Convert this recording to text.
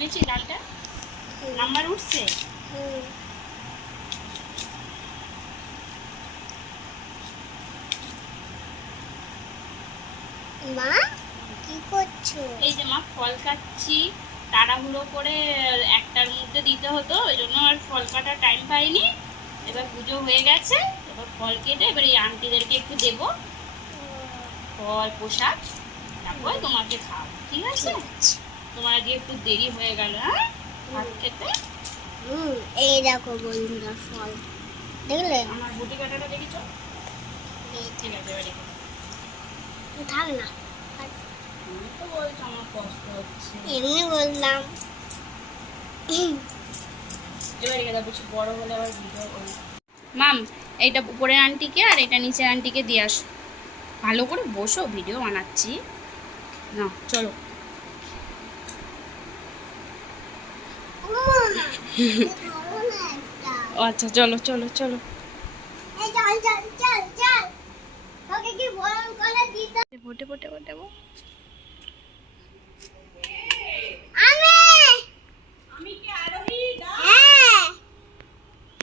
বেশি ডালটা নাম্বার উঠছে। মা কি করছো? এই যে মা ফল কাটছি, তাড়াহুড়ো করে একটার মধ্যে দিতে হতো, ওই জন্য আর ফল কাটার টাইম পাইনি। এবার পুজো হয়ে গেছে, এবার ফল কেটে এবার এই আন্টিদেরকে একটু দেবো ফল প্রসাদ, তারপর তোমাকে খাও, ঠিক আছে? তোমার আজকে একটু দেরি হয়ে গেল হ্যাঁ ভাত খেতে। এই দেখো বন্ধুরা ফল দেখলে? আমার বুটি কাটাটা দেখেছো? ঠিক আছে এবার রেখে থাক না, তুমি তো বলছো আমার কষ্ট হচ্ছে, এমনি বললাম। এবার রেখে দাও, বেশি বড় হলে আবার ভিডিও করবো। মাম, এইটা উপরের আন্টিকে আর এটা নিচের আন্টিকে দিয়ে আসো, ভালো করে বসো, ভিডিও বানাচ্ছি না। চলো আচ্ছা চলো চলো চলো। চল চল চল চল, ওকে কি বরণ করে দিতে? ফোটে ফোটে ফোটে